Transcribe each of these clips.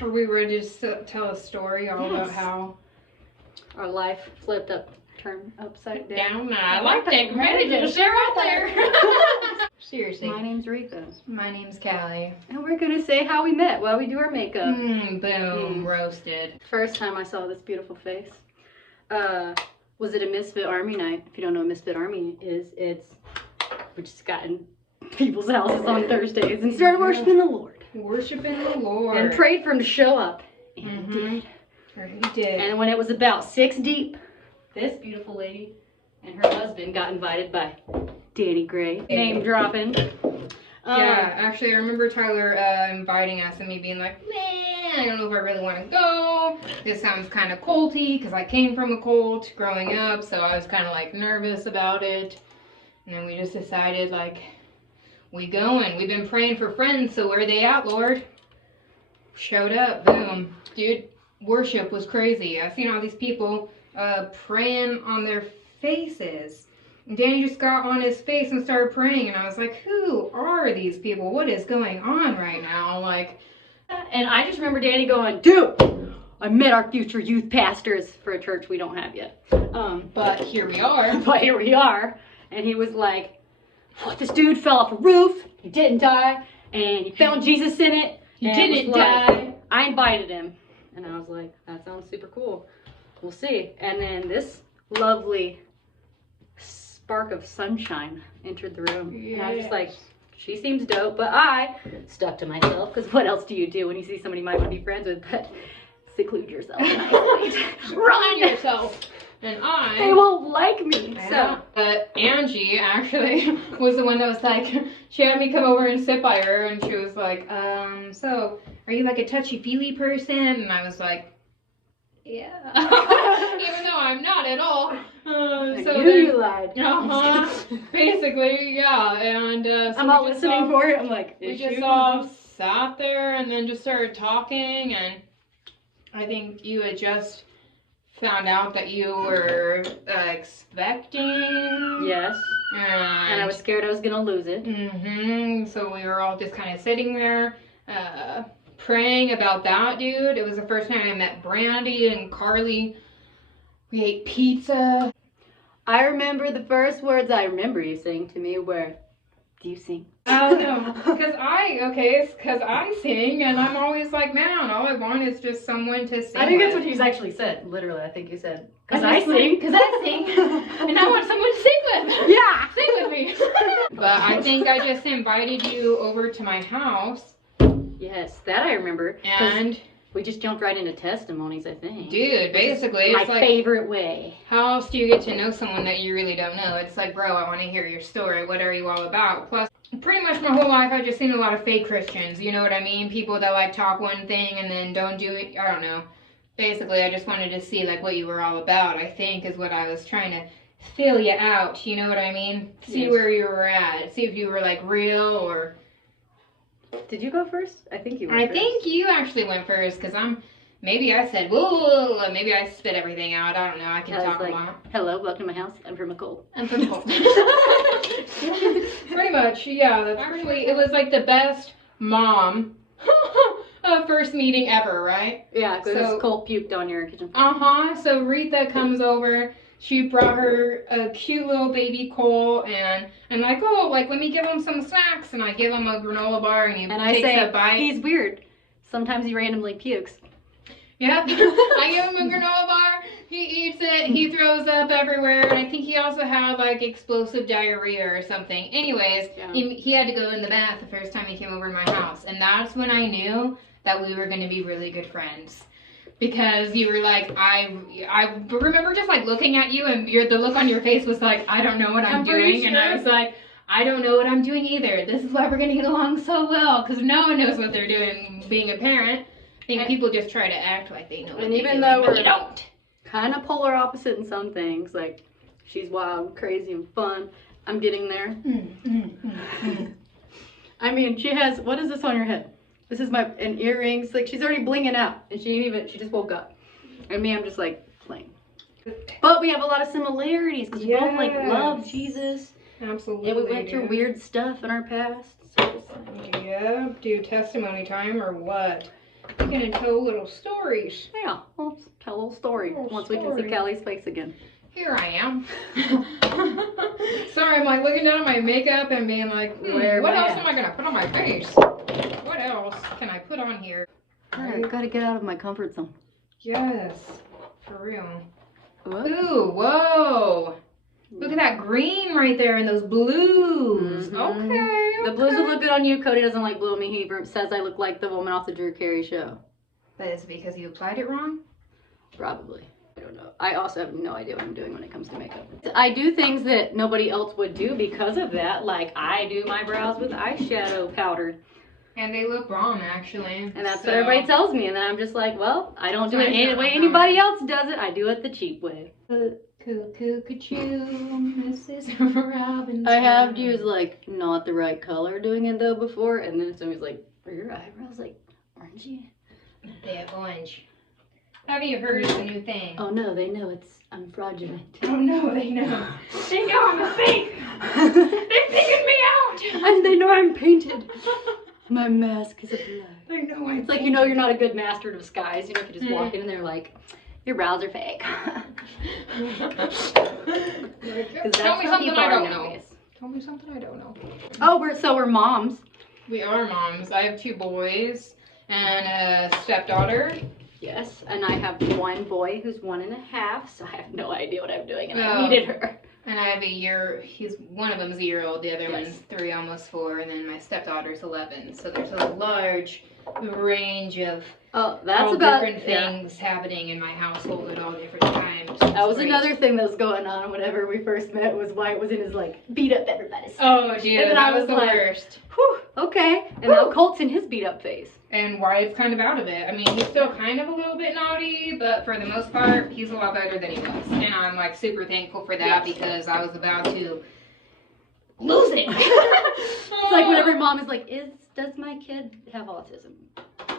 Or we were just tell a story all about how our life flipped turned upside down. I like that. Ready to share out there. Seriously. My name's Ritha. My name's Calli. And we're gonna say how we met while we do our makeup. Boom. Roasted. First time I saw this beautiful face was at a Misfit Army night. If you don't know what Misfit Army is, we just got in people's houses on Thursdays and started worshiping the Lord. Worshiping the Lord. And prayed for him to show up. And he did. Or he did. And when it was about 6 deep, this beautiful lady and her husband got invited by Danny Gray. Name dropping. Yeah, actually I remember Tyler inviting us and me being like, man, I don't know if I really want to go. This sounds kind of culty because I came from a cult growing up, so I was kind of like nervous about it. And then we just decided like, we going. We've been praying for friends, so where are they at, Lord? Showed up, boom. Dude, worship was crazy. I seen all these people praying on their faces. And Danny just got on his face and started praying, and I was like, who are these people? What is going on right now? Like, and I just remember Danny going, dude, I met our future youth pastors for a church we don't have yet. But here we are. But here we are. And he was like, what, this dude fell off a roof, he didn't die, and he found Jesus in it. He didn't die. I invited him. And I was like, that sounds super cool. We'll see. And then this lovely spark of sunshine entered the room. Yes. And I was just like, she seems dope. But I stuck to myself, because what else do you do when you see somebody you might want to be friends with? But seclude yourself. Run yourself. And they won't like me. So Angie actually was the one that was like, she had me come over and sit by her, and she was like, so are you like a touchy-feely person? And I was like, yeah. Even though I'm not at all. You lied. Basically, yeah. And so I'm all listening for it. I'm like, we just all sat there and then just started talking, and I think you had just found out that you were expecting. Yes. And I was scared I was gonna lose it. So we were all just kind of sitting there, praying about that, dude. It was the first time I met Brandy and Carly. We ate pizza. I remember the first words I remember you saying to me were, do you sing? Oh, no. Because I sing, and I'm always like, man, all I want is just someone to sing. I think that's what you actually said. Literally, I think you said, because I sing. Because I sing. And I want someone to sing with. Yeah. Sing with me. But I think I just invited you over to my house. Yes, that I remember. And we just jumped right into testimonies, I think. Dude, basically, it's my favorite way. How else do you get to know someone that you really don't know? It's like, bro, I want to hear your story. What are you all about? Plus, pretty much my whole life, I've just seen a lot of fake Christians. You know what I mean? People that like talk one thing and then don't do it. I don't know. Basically, I just wanted to see like what you were all about, I think, is what I was trying to fill you out. You know what I mean? See where you were at. See if you were like real or... Did you go first? I think you went first. I think you actually went first, because maybe I said, whoa, maybe I spit everything out. I don't know. I can talk a lot. Hello, welcome to my house. I'm from a cult. I'm from a cult. Pretty much, yeah. That's actually, it was like the best mom first meeting ever, right? Yeah, because this cult puked on your kitchen. So Ritha comes over. She brought her a cute little baby Cole, and I'm like, oh, like, let me give him some snacks. And I give him a granola bar, and he takes a bite. He's weird. Sometimes he randomly pukes. Yep. I give him a granola bar, he eats it, he throws up everywhere, and I think he also had, like, explosive diarrhea or something. Anyways, he had to go in the bath the first time he came over to my house, and that's when I knew that we were going to be really good friends. Because you were like, I remember just like looking at you, and the look on your face was like, I don't know what I'm doing. Sure. And I was like, I don't know what I'm doing either. This is why we're going to get along so well, because no one knows what they're doing being a parent. I think people just try to act like they know what they're doing. And even though we're kind of polar opposite in some things, like she's wild, crazy, and fun, I'm getting there. I mean, she has, what is this on your head? This is and earrings, like she's already blinging out, and she just woke up. And me, I'm just like plain. But we have a lot of similarities, because we both like love Jesus. Absolutely. And we went through weird stuff in our past. So yeah, do testimony time or what? We're gonna tell little stories. Yeah, we'll tell a little story once we can see Calli's face again. Here I am. Sorry, I'm like looking down at my makeup and being like, what else am I gonna put on my face? What else can I put on here? I gotta get out of my comfort zone. Yes, for real. What? Ooh, whoa. Look at that green right there and those blues. Okay. The blues would look good on you. Cody doesn't like blue on me. He says I look like the woman off the Drew Carey show. That is because you applied it wrong? Probably. I don't know. I also have no idea what I'm doing when it comes to makeup. I do things that nobody else would do because of that. Like I do my brows with eyeshadow powder. And they look bomb, actually. And that's what everybody tells me. And then I'm just like, well, I don't do it any way anybody else does it. I do it the cheap way. Cuckoo, Mrs. Robinson. I have used like not the right color doing it though before. And then somebody's like, are your eyebrows like orangey? They're orange. Have you heard of the new thing? Oh no, they know I'm fraudulent. Oh no, they know. They know I'm a fake. They're picking me out. And they know I'm painted. My mask is a blood. They know I'm It's like, you know, you're not a good master of disguise. You know, if you just walk in and they're like, your brows are fake. Tell me something I don't know. Tell me something I don't know. Oh, we're moms. We are moms. I have 2 boys and a stepdaughter. Yes, and I have one boy who's 1.5, so I have no idea what I'm doing, and I needed her. And I have a year. One of them's a year old. The other one's 3, almost 4, and then my stepdaughter's 11. So there's a large range of different things happening in my household at all different times. That was another thing that was going on whenever we first met. Was Wyatt was in his like beat up everybody's. Oh, dude, and then that was the worst. Whew, okay, and now Colt's in his beat up phase. And Wyatt's kind of out of it. I mean, he's still kind of a little bit naughty, but for the most part, he's a lot better than he was. And I'm like super thankful for that because I was about to lose it. It's like when every mom is like, does my kid have autism?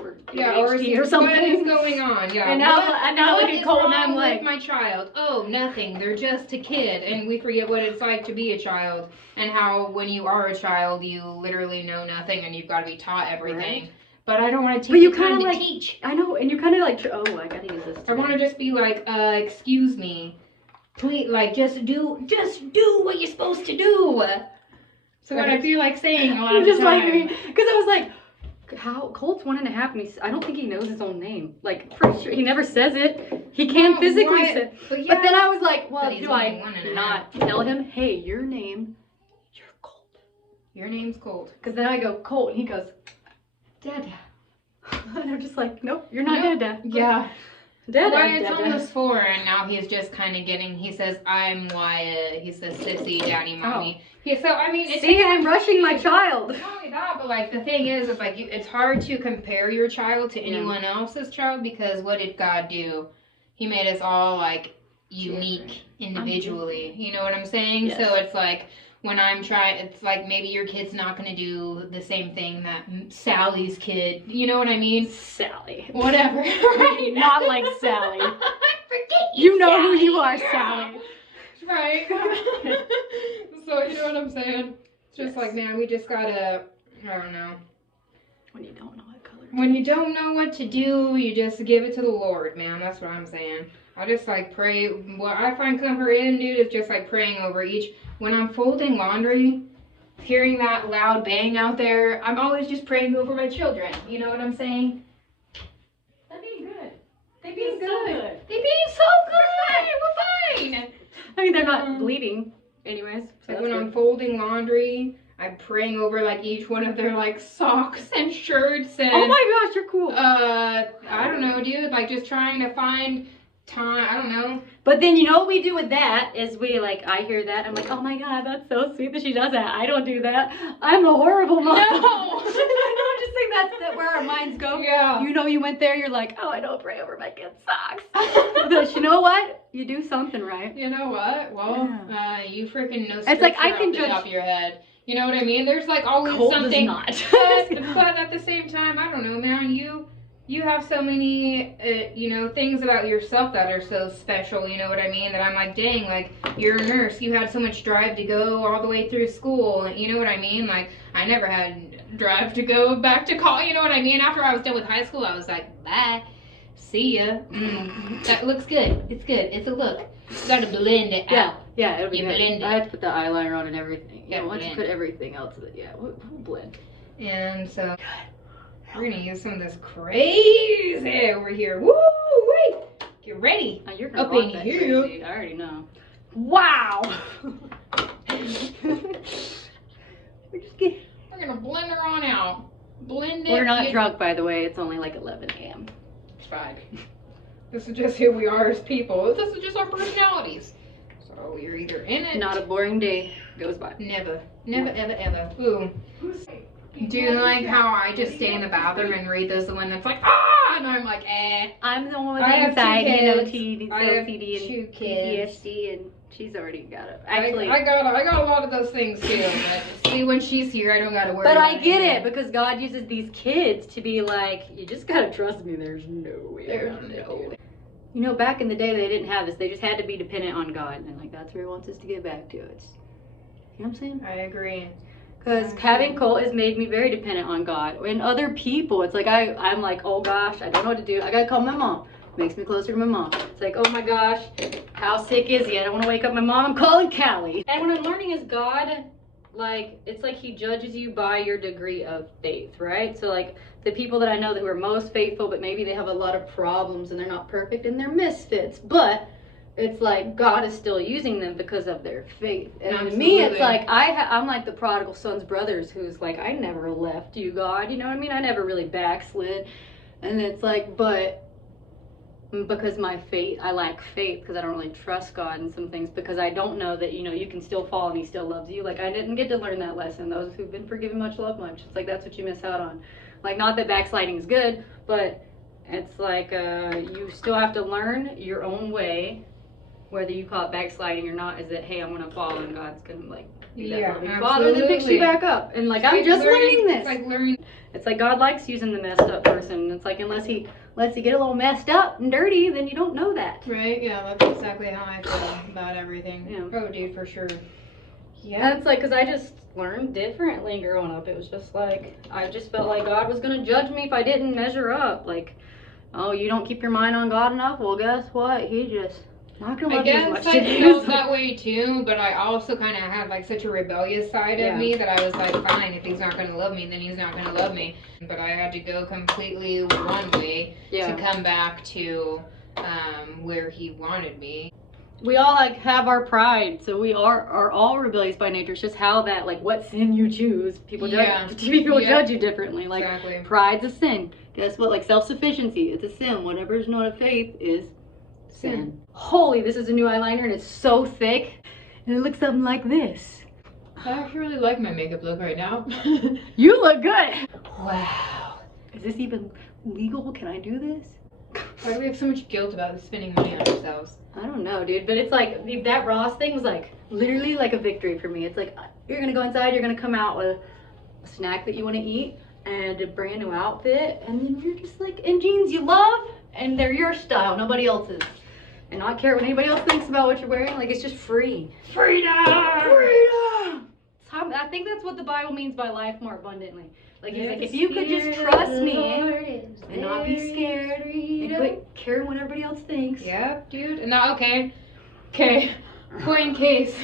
Or ADHD or something? What is going on? Yeah. And now look at Colt and I'm like, my child. Oh, nothing. They're just a kid. And we forget what it's like to be a child and how when you are a child, you literally know nothing and you've got to be taught everything. Right. But I don't want to take the time to teach. I know, and you're kind of like, oh, I gotta use this. I want to just be like, excuse me, please, like, just do what you're supposed to do. So what I feel like saying a lot of the time. Like me, because I was like, how Colt's 1.5, and I don't think he knows his own name. Like, pretty sure he never says it. He can't physically say it. But then I was like, well, do I not tell him, hey, your name, you're Colt. Your name's Colt. Because then I go Colt, and he goes, Dada. And I'm just like, nope, you're not Dada. Yeah. Dada. Wyatt's almost 4, and now he's just kind of getting, he says, I'm Wyatt. He says, sissy, daddy, mommy. Yeah, so, I mean, it's... See, I'm rushing my child. Not only that, but, like, the thing is like, it's hard to compare your child to anyone else's child, because what did God do? He made us all, like, unique individually. You know what I'm saying? Yes. So it's like... When I'm trying, it's like maybe your kid's not going to do the same thing that Sally's kid, you know what I mean? Sally. Whatever. Right? Not like Sally. Forget you know Sally. Who you are, Sally. Right. So, you know what I'm saying? It's just like, man, we just got to, I don't know. When you don't know what color. When you don't know what to do, you just give it to the Lord, man. That's what I'm saying. I just like pray. What I find comfort in, dude, is just like praying over each. When I'm folding laundry, hearing that loud bang out there, I'm always just praying over my children. You know what I'm saying? They're being good. They're being so good. They're being so good. We're fine. I mean, they're not bleeding, anyways. So like when I'm folding laundry, I'm praying over like each one of their like socks and shirts and. Oh my gosh, you're cool. I don't know, dude. Like just trying to find time. I don't know. But then you know what we do with that is we like, I hear that, I'm like, oh my god, that's so sweet that she does that. I don't do that. I'm a horrible mom. No. I'm just saying that's where our minds go. Yeah. You know you went there, you're like, oh, I don't pray over my kids' socks. But you know what? You do something right. You know what? Well, you freaking know it's like I can off the top of your head. You know what I mean? There's like always Colt something. Does not. But at the same time, I don't know, man. You have so many, things about yourself that are so special, you know what I mean? That I'm like, dang, like, you're a nurse. You had so much drive to go all the way through school. You know what I mean? Like, I never had drive to go back to college. You know what I mean? After I was done with high school, I was like, bye, see ya. That looks good. It's good. It's a look. You gotta blend it out. Yeah, it'll be You good. blend it. I had to put the eyeliner on and everything. Yeah, Yeah, once you blend. put everything else, we'll blend. And so we're gonna use some of this crazy over here. Woo! Wait, get ready. Oh, you're gonna Up rock in that here. crazy. I already know. Wow. We're gonna blend her on out. Blend it. We're not get- drunk, by the way. It's only like 11 a.m. It's fine. This is just who we are as people. This is just our personalities. So you're either in it. Not a boring day goes by. Never, ever, ever. Ooh. Do you like how I just stay in the bathroom and Ritha's the one that's like, ah, and I'm like, eh. I'm the one with I have two anxiety, kids. I have OCD, two and kids. PTSD, and she's already got it. Actually, I got a lot of those things too. But see, when she's here, I don't gotta worry. but about I get anything. it because God uses these kids to be like, you just gotta trust me. There's no way. There's around it, no dude. You know, back in the day, they didn't have this. They just had to be dependent on God, and like that's where He wants us to get back to. It's, you know what I'm saying? I agree. Because having Colt has made me very dependent on God and other people. It's like I'm like, oh gosh, I don't know what to do. I gotta call my mom. Makes me closer to my mom. It's like, oh my gosh, how sick is he? I don't want to wake up my mom. I'm calling Callie. And what I'm learning is God, like, it's like He judges you by your degree of faith, right? So like the people that I know that were most faithful, but maybe they have a lot of problems and they're not perfect and they're misfits, but it's like God is still using them because of their faith. And to me, it's Absolutely. like I'm like the prodigal son's brothers who's like, I never left you, God. You know what I mean? I never really backslid. And it's like, but because my faith, I lack faith because I don't really trust God in some things because I don't know that, you know, you can still fall and He still loves you. Like, I didn't get to learn that lesson. Those who've been forgiven much love much. It's like, that's what you miss out on. Like, not that backsliding is good, but it's like you still have to learn your own way. Whether you call it backsliding or not, is that, hey, I'm going to fall and God's going to, like, be that Yeah, loving Father that picks absolutely. you back up. And, like, I'm It's just learning- learning this. It's like learning. It's like God likes using the messed up person. It's like, unless He lets you get a little messed up and dirty, then you don't know that. Right? Yeah, that's exactly how I feel about everything. Yeah. Oh, dude, for sure. And Yeah. it's like, because I just learned differently growing up. It was just like, I just felt like God was going to judge me if I didn't measure up. Like, oh, you don't keep your mind on God enough? Well, guess what? He just not going to I love you as guess much I as he felt is. that way too, but I also kind of had like such a rebellious side Yeah. of me that I was like, fine, if he's not going to love me, then he's not going to love me. But I had to go completely one way Yeah. to come back to where he wanted me. We all like have our pride, so we are all rebellious by nature. It's just how that, like, what sin you choose, people Yeah. judge. People Yeah. judge you differently. Like, Exactly. pride's a sin. Guess what? Like, self-sufficiency, it's a sin. Whatever is not a faith is sin. Holy, this is a new eyeliner and it's so thick, and it looks something like this. I actually really like my makeup look right now. You look good. Wow. Is this even legal? Can I do this? Why do we have so much guilt about spending money on ourselves? I don't know, dude, but it's like that Ross thing was like literally like a victory for me. It's like you're gonna go inside, you're gonna come out with a snack that you want to eat and a brand new outfit, and then you're just like in jeans you love, and they're your style, nobody else's, and not care what anybody else thinks about what you're wearing. Like, it's just free. Freedom! Freedom. I think that's what the Bible means by life more abundantly. Like, he's like, if you could just trust me and not be scared and quit caring what everybody else thinks. Yep, dude. And now, okay. Point case.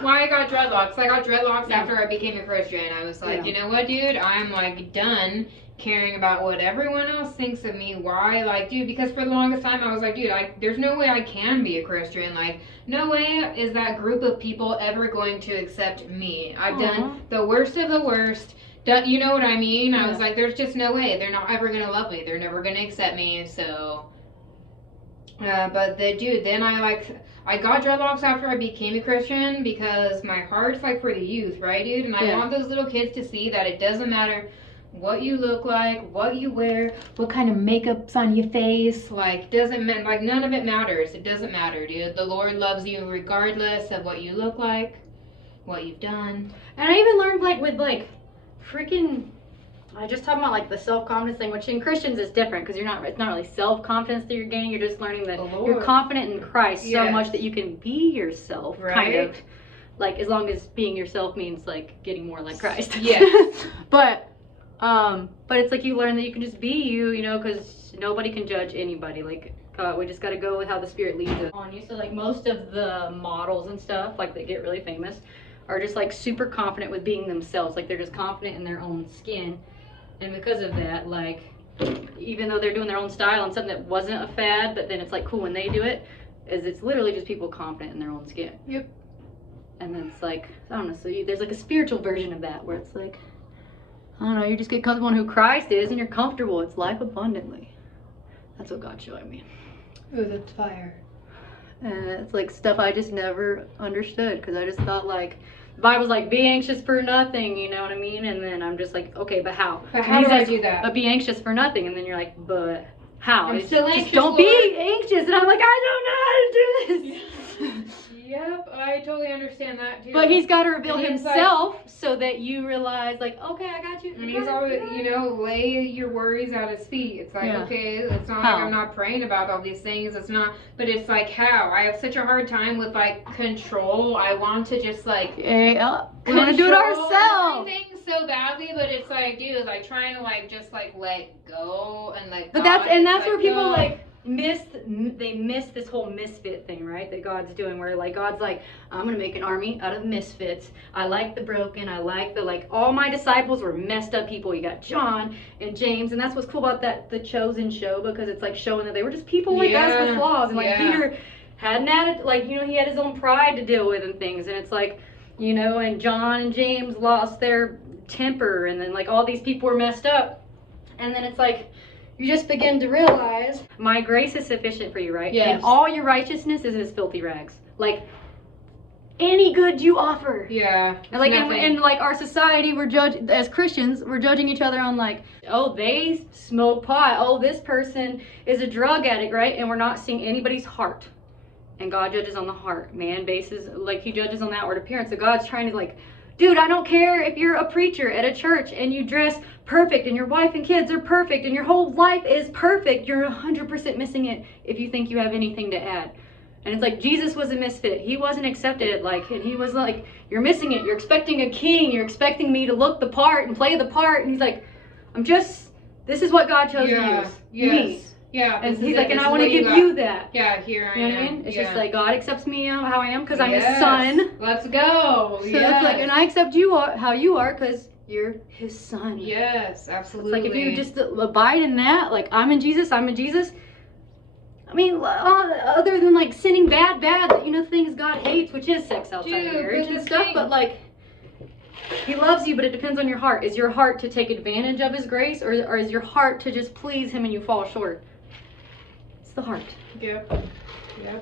Why I got dreadlocks. I got dreadlocks after I became a Christian. I was like, you know what, dude? I'm like done caring about what everyone else thinks of me. Why? Like, dude, because for the longest time I was like, dude, there's no way I can be a Christian. Like, no way is that group of people ever going to accept me. I've done the worst of the worst. You know what I mean? I was like, there's just no way. They're not ever gonna love me. They're never gonna accept me. So, but then I got dreadlocks after I became a Christian because my heart's like for the youth, right, dude? And I want those little kids to see that it doesn't matter what you look like, what you wear, what kind of makeup's on your face. Like, none of it matters. It doesn't matter, dude. The Lord loves you regardless of what you look like, what you've done. And I even learned, like, with, like, freaking, I just talking about, like, the self-confidence thing, which in Christians is different because it's not really self-confidence that you're gaining. You're just learning that you're confident in Christ so much that you can be yourself, kind of. Like, as long as being yourself means, like, getting more like Christ. Yes. But But it's like you learn that you can just be you, you know, because nobody can judge anybody. Like, we just got to go with how the Spirit leads us on you. So like most of the models and stuff, like that get really famous, are just like super confident with being themselves. Like they're just confident in their own skin. And because of that, like, even though they're doing their own style and something that wasn't a fad, but then it's like cool when they do it, is it's literally just people confident in their own skin. Yep. And then it's like, I don't know, so there's like a spiritual version of that where it's like, I don't know, you just get comfortable in who Christ is and you're comfortable. It's life abundantly. That's what God's showing me. Ooh, that's fire. And it's like stuff I just never understood because I just thought like, the Bible's like, be anxious for nothing, you know what I mean? And then I'm just like, okay, but how? But how do I do that? But be anxious for nothing. And then you're like, but how? I'm still anxious, don't Lord. be anxious. And I'm like, I don't know how to do this. Yep, I totally understand that too. But he's got to reveal And he's himself so that you realize, like, okay, I got you. And he's always, you know, lay your worries at his feet. It's like, Yeah. okay, it's not How? like I'm not praying about all these things. It's not, but it's like how? I have such a hard time with like control. I want to just like we want to do it control ourselves. everything so badly, but it's like, dude, is like trying to like just like let go and like. But that's where people like miss this whole misfit thing, right? That God's doing, where like God's like, I'm gonna make an army out of misfits. I like the broken. I like the like. All my disciples were messed up people. You got John and James, and that's what's cool about the Chosen show, because it's like showing that they were just people like us with flaws, and like Peter had an attitude, like, you know, he had his own pride to deal with and things, and it's like, you know, and John and James lost their temper, and then like all these people were messed up, and then it's like, you just begin to realize my grace is sufficient for you, right? Yes. And all your righteousness is as filthy rags. Like any good you offer. Yeah. And like in like our society, as Christians, we're judging each other on like, oh, they smoke pot. Oh, this person is a drug addict, right? And we're not seeing anybody's heart. And God judges on the heart. Man bases, like, he judges on the outward appearance. So God's trying to like, dude, I don't care if you're a preacher at a church and you dress perfect and your wife and kids are perfect and your whole life is perfect. You're 100% missing it if you think you have anything to add. And it's like, Jesus was a misfit. He wasn't accepted. Like, and he was like, you're missing it. You're expecting a king. You're expecting me to look the part and play the part. And he's like, this is what God chose to use. Me. Yeah. And he's like, and I want to give you that. Yeah, here I am. You know what I mean? It's just like, God accepts me how I am because I'm his son. Let's go. So it's like, and I accept you how you are because you're his son. Yes, absolutely. It's like, if you just abide in that, like, I'm in Jesus. I mean, other than like sinning bad, you know, things God hates, which is sex outside of marriage and stuff, but like, he loves you, but it depends on your heart. Is your heart to take advantage of his grace, or is your heart to just please him and you fall short? It's the heart. Yep,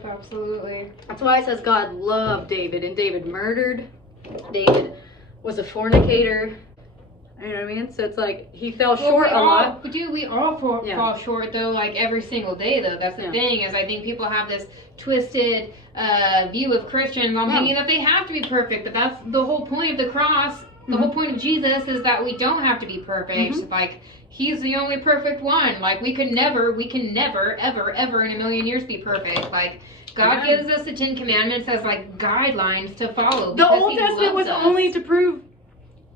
absolutely. That's why it says God loved David, and David murdered. David was a fornicator. You know what I mean? So it's like, he fell short a lot. Dude, we all fall short, though, like every single day, though. That's the thing, is I think people have this twisted view of Christians on thinking that they have to be perfect, but that's the whole point of the cross. The whole point of Jesus is that we don't have to be perfect. Like, he's the only perfect one. Like, we can never, ever in a million years be perfect. Like, God gives us the 10 Commandments as, like, guidelines to follow. The Old Testament was only to prove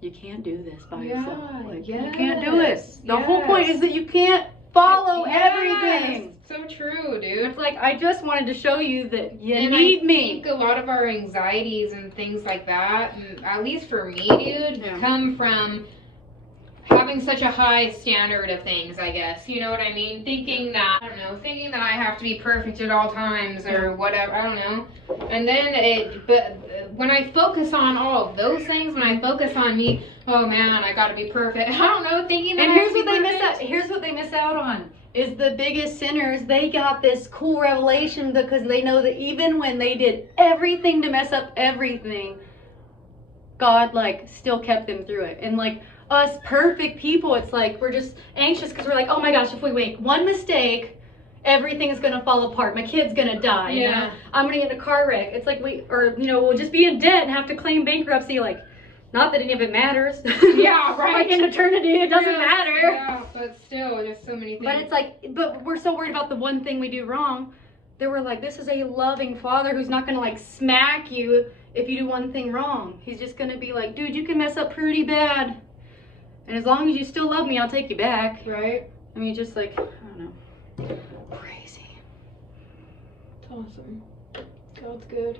you can't do this by yourself. Like, you can't do it. The whole point is that you can't follow everything. So true, dude. It's like, I just wanted to show you that you need me. I think a lot of our anxieties and things like that, at least for me, dude, come from having such a high standard of things, I guess. You know what I mean? Thinking that I have to be perfect at all times or whatever. I don't know. And then but when I focus on all of those things, when I focus on me, oh man, I gotta be perfect. I don't know, thinking that. And here's what they miss out. Here's what they miss out on. Is the biggest sinners, they got this cool revelation because they know that even when they did everything to mess up everything, God like still kept them through it. And like us perfect people, it's like we're just anxious because we're like, oh my gosh, if we make one mistake, everything is gonna fall apart. My kid's gonna die. You know? I'm gonna get in a car wreck. It's like we'll just be in debt and have to claim bankruptcy. Like, not that any of it matters. Yeah, right. Like in eternity, it doesn't matter. Yeah, but still, there's so many things. But it's like, but we're so worried about the one thing we do wrong that we're like, this is a loving father who's not gonna like smack you if you do one thing wrong. He's just gonna be like, dude, you can mess up pretty bad. And as long as you still love me, I'll take you back. Right? I mean, just like, I don't know. Crazy. It's awesome. God's good.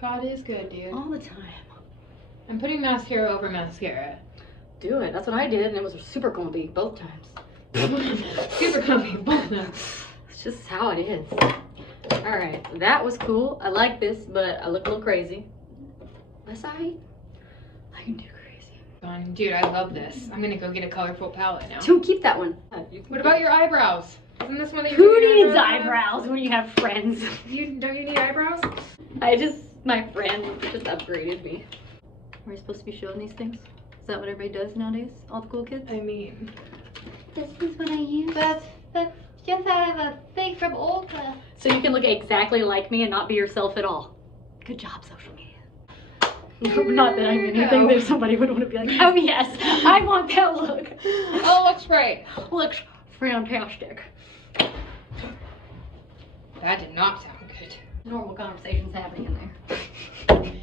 God is good, dude. All the time. I'm putting mascara over mascara. Do it. That's what I did, and it was super comfy both times. Super comfy, both times. It's just how it is. Alright, that was cool. I like this, but I look a little crazy. That's alright. I can do crazy. Dude, I love this. I'm gonna go get a colorful palette now. Don't keep that one. What about your eyebrows? Isn't this one that Who you're doing needs eyebrows when you have friends? Don't you need eyebrows? My friend just upgraded me. Are we supposed to be showing these things? Is that what everybody does nowadays? All the cool kids? I mean, This is what I use. That's just out of a thing from Ulta. So you can look exactly like me and not be yourself at all. Good job, social media. Not that I'm anything that somebody would want to be like, oh yes, I want that look. oh, looks great. Looks fantastic. That did not sound good. Normal conversations happening in there.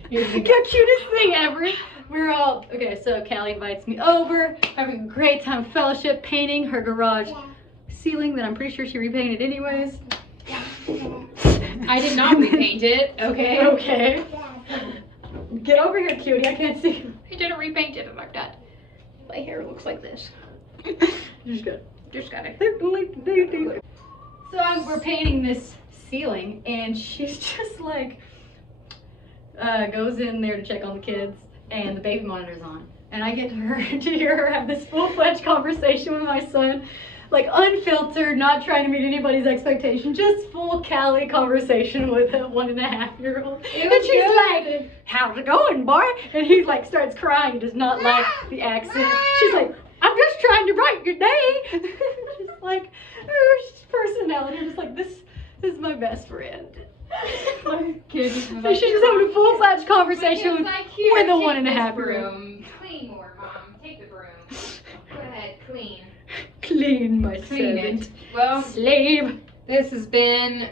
You're The cutest thing ever. We're all, okay, so Callie invites me over, having a great time fellowship, painting her garage ceiling that I'm pretty sure she repainted anyways. I did not repaint it, okay? Okay. Get over here, cutie, I can't see you. I didn't repaint it like that. My hair looks like this. Just good. Just got it. So we're painting this ceiling, and she's just like, goes in there to check on the kids, and the baby monitor's on. And I get to hear her have this full-fledged conversation with my son, like unfiltered, not trying to meet anybody's expectation, just full Callie conversation with a 1.5-year-old. And she's like, how's it going, boy? And he like starts crying, does not like the accent. She's like, I'm just trying to write your day. She's like, she's personality. I'm just like, this is my best friend. My kid just was And like, she's just having a full-fledged conversation with, like, here, with a take 1.5-year-old. broom. Clean more, Mom. Take the broom. Go ahead, clean. Clean, my Clean servant. it. Well, Slave. this has been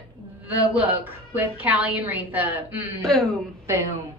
The Look with Callie and Ritha. Boom. Boom.